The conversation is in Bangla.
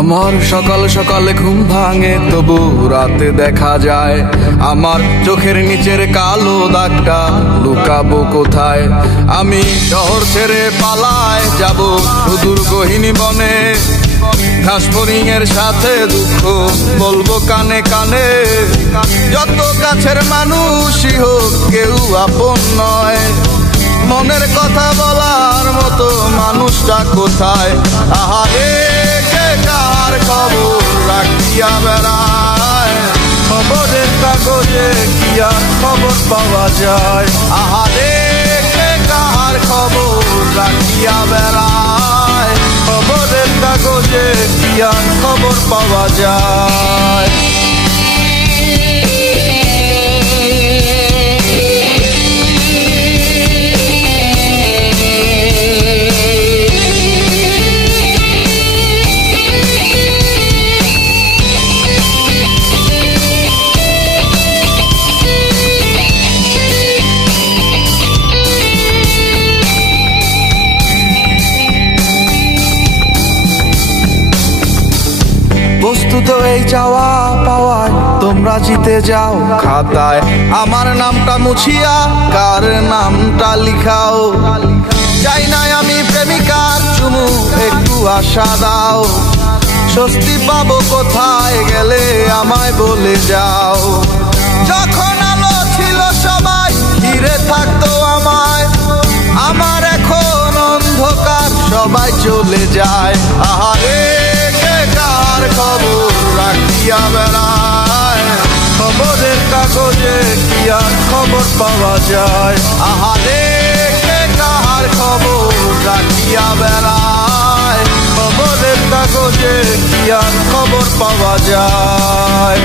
আমার সকাল সকালে ঘুম ভাঙে, তবু রাতে দেখা যায় আমার চোখের নিচের কালো দাগটা লুকাবো কোথায়। আমি শহর ছেড়ে পালায় যাব সুদূর গহীন বনে, ঘাস ফড়িং এর সাথে দুঃখ বলবো কানে কানে। যত কাছের মানুষই হোক কেউ আপন নয়, মনের কথা বলার মতো মানুষটা কোথায়। আহারে কে কার খবর রাখিয়া বেড়ায়, খবরের কাগজে কি আর খবর পাওয়া যায়। আহারে কে কার খবর রাখিয়া বেড়ায়, খবরের কাগজে কি আর খবর পাওয়া যায়। বস্তুত এই চাওয়া পাওয়ায় তোমরা জিতে যাও খাতায়, আমার নামটা মুছিয়া কার নামটা লিখাও। চাই না আমি প্রেমিকার চুমু, একটু আশা দাও। স্বস্তি পাবো কোথায় গেলে আমায় বলে যাও। যখন আলো ছিল সবাই ঘিরে থাকতো আমায়, আমার এখন অন্ধকার সবাই চলে যায়। আহারে কার খবর রাখিয়া বেড়ায়, খবরের কাগজে কি আর খবর পাওয়া যায়। আহারে কে কার খবর রাখিয়া বেড়ায়, খবরের কাগজে কি আর খবর পাওয়া যায়।